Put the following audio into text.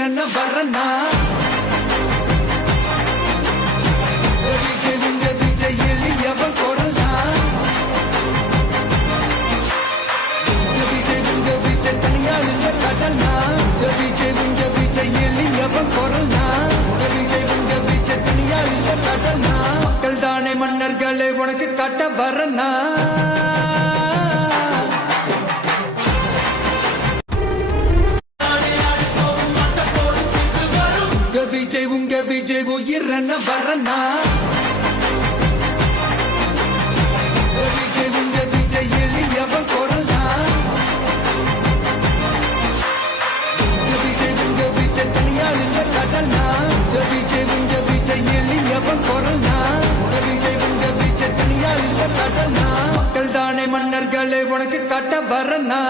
உயிரன வரனா விஜய் உங்க விஜய் எளியவன் குரல்னா விஜய் உங்க விஜய் தனியால் இல்ல கடல்னா விஜய் உங்க விஜய் எளியவன் குரல்னா விஜய் உங்க விஜய் தனியால் இல்ல கடல்னா மக்கள் தானே மன்னர்களே உனக்கு காட்ட வரனா விஜய் உங்க விஜய் உயிரன வரனா விஜய் உங்க விஜய் எளியவன் குரல்னா விஜய் உங்க விஜய் தனியால் இல்ல கடல்னா விஜய் உங்க விஜய் எளியவன் குரல்னா விஜய் உங்க விஜய் தனியால் இல்ல கடல்னா மக்கள் தானே மன்னர்களே உனக்கு காட்ட வரனா